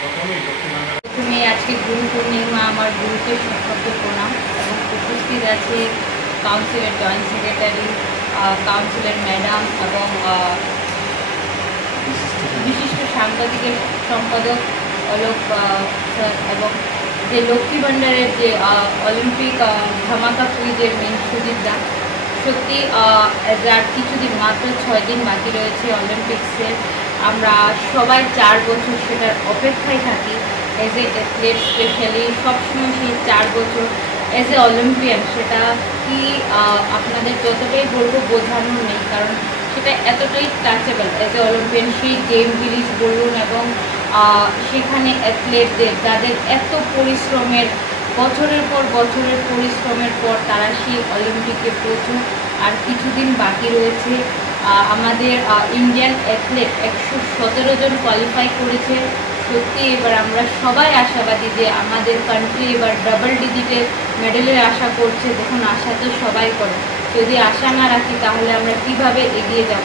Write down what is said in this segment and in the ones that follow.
প্রথমে আজকে গুরু পূর্ণিমা, আমার গুরুকে সম্পর্ক প্রণাম এবং উপস্থিত আছে কাউন্সিলের জয়েন্ট সেক্রেটারি, কাউন্সিলের ম্যাডাম এবং বিশিষ্ট সাংবাদিকের সম্পাদক অলোক স্যার এবং যে লক্ষ্মী ভাণ্ডারের যে অলিম্পিক ধামাকা কুইজের মেন সুজিতদা। সত্যি যার কিছুদিন মাত্র 6 দিন বাকি রয়েছে অলিম্পিক্সের। আমরা সবাই 4 বছর সেটার অপেক্ষায় থাকি। এজ এ অ্যাথলেট স্পেশালি সবসময় সেই 4 বছর এজ এ অলিম্পিয়ান সেটা কি আপনাদের যতটাই বলবো বোঝানোর নেই, কারণ সেটা এতটাই টাচেবল। এজ এ অলিম্পিয়ান সেই গেম ভিলেজ বলুন এবং সেখানে অ্যাথলেটদের যাদের এত পরিশ্রমের বছরের পর বছরের পরিশ্রমের পর তারা সেই অলিম্পিকে পৌঁছন। আর কিছুদিন বাকি রয়েছে। আমাদের ইন্ডিয়ান অ্যাথলেট 117 জন কোয়ালিফাই করেছে। সত্যি এবার আমরা সবাই আশাবাদী যে আমাদের কান্ট্রি এবার ডাবল ডিজিটের মেডেলের আশা করছে। দেখুন, আশা তো সবাই করে, যদি আশা না রাখি তাহলে আমরা কিভাবে এগিয়ে যাব।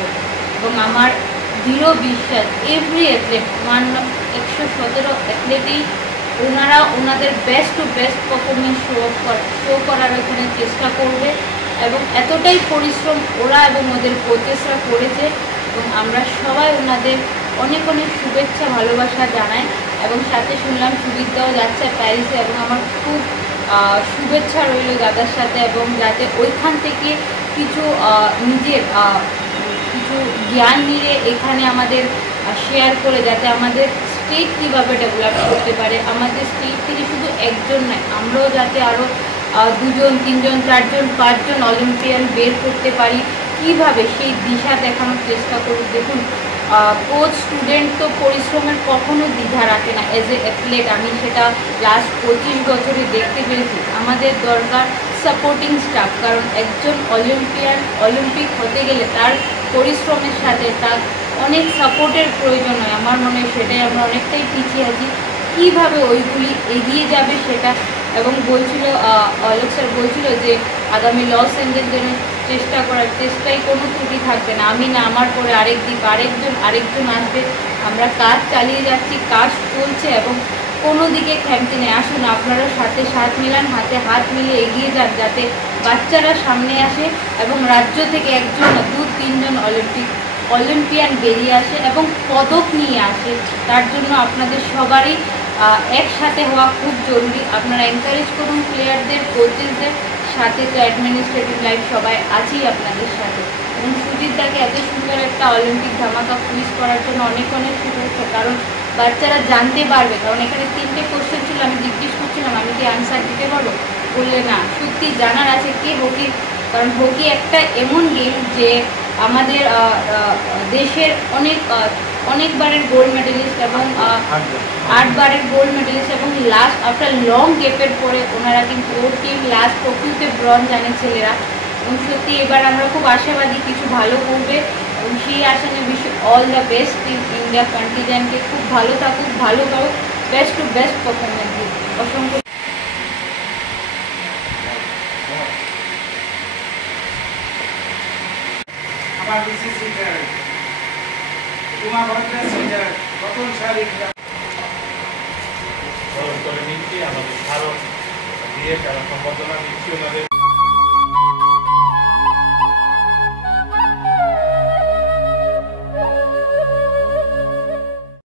এবং আমার দৃঢ় বিশ্বাস এভরি অ্যাথলেট 117 অ্যাথলেটই ওনারা ওনাদের best to best performance show করার এখানে চেষ্টা করবে এবং এতটাই পরিশ্রম ওরা এবং ওদের কোচেসরা করেছে এবং আমরা সবাই ওনাদের অনেক অনেক শুভেচ্ছা ভালোবাসা জানাই। এবং সাথে শুনলাম সুজিতদাও যাচ্ছে প্যারিসে এবং আমার খুব শুভেচ্ছা রইল দাদার সাথে, এবং যাতে ওইখান থেকে কিছু নিজের কিছু জ্ঞান নিয়ে এখানে আমাদের শেয়ার করে যাতে আমাদের স্টেট কীভাবে ডেভেলপ করতে পারে, আমাদের স্টেট থেকে শুধু একজন নয় আমরাও যাতে আরও 2 জন 3 জন 4 জন 5 জন অলিম্পিয়ান বের করতে পারি, কিভাবে সেই দিশা দেখানোর চেষ্টা করি। দেখুন, কোচ স্টুডেন্ট তো পরিশ্রমের কখনো দ্বিধা রাখে না। এজ এ অ্যাথলেট আমি সেটা লাস্ট 25 বছরে দেখতে পেরেছি। আমাদের দরকার সাপোর্টিং স্টাফ, কারণ একজন অলিম্পিয়ান অলিম্পিক হতে গেলে তার পরিশ্রমের সাথে তার অনেক সাপোর্টের প্রয়োজন হয়। আমার মনে হয় সেটাই আমরা অনেকটাই পিছিয়ে আছি। কীভাবে ওইগুলি এগিয়ে যাবে সেটা। এবং বলছিল অলোক স্যার বলছিল যে আগামী লস অ্যাঞ্জেলেসের চেষ্টা করার চেষ্টায় কোনো ত্রুটি থাকবে না। আমি না, আমার পরে আরেকজন আসবে। আমরা কাজ চালিয়ে যাচ্ছি, কাজ চলছে এবং কোনো দিকে খেমতি নেই। আসুন আপনারা সাথে সাথ মিলান, হাতে হাত মিলিয়ে এগিয়ে যান যাতে বাচ্চারা সামনে আসে এবং রাজ্য থেকে 1 জন 2 3 জন অলিম্পিয়ান বেরিয়ে আসে এবং পদক নিয়ে আসে। তার জন্য আপনাদের সবারই একসাথে হওয়া খুব জরুরি। আপনারা এনকারেজ করুন প্লেয়ারদের, কোচেসদের, সাথে তো অ্যাডমিনিস্ট্রেটিভ লাইফ সবাই আছেই আপনাদের সাথে। এবং সুজিতদাকে এত সুন্দর একটা অলিম্পিক ধামাকা কুইজ করার জন্য অনেক অনেক শুভেচ্ছা, কারণ বাচ্চারা জানতে পারবে। কারণ এখানে 3টে কোশ্চেন ছিল, আমি জিজ্ঞেস করছিলাম আমি কি আনসার দিতে পারবো, বললে না সত্যি জানার আছে কে হকি। কারণ হকি একটা এমন গেম যে আমাদের দেশের অনেকবারের গোল্ড মেডেলিস্ট এবং 8 বারের গোল্ড মেডেলিস্ট এবং লাস্ট আফটার লং গ্যাপের পরে ওনারা কিন্তু ওর টিম লাস্ট টোকিওতে ব্রঞ্জ আনে ছেলেরা। এবং সত্যি এবার আমরা খুব আশাবাদী কিছু ভালো করবে এবং সেই আশা নিয়ে wish all the best team India কন্টিজেন্টকে। খুব ভালো থাকুক, ভালো করুক, বেস্ট টু বেস্ট পারফরমেন্স দিক। অসংখ্য আমার বিসিসি তোমার ভদ্রা সিটার কখন শারীরিক করে নিচ্ছি আমাদের ভারত দিয়ে তারা সম্বর্ধনা দিচ্ছি ওনাদের।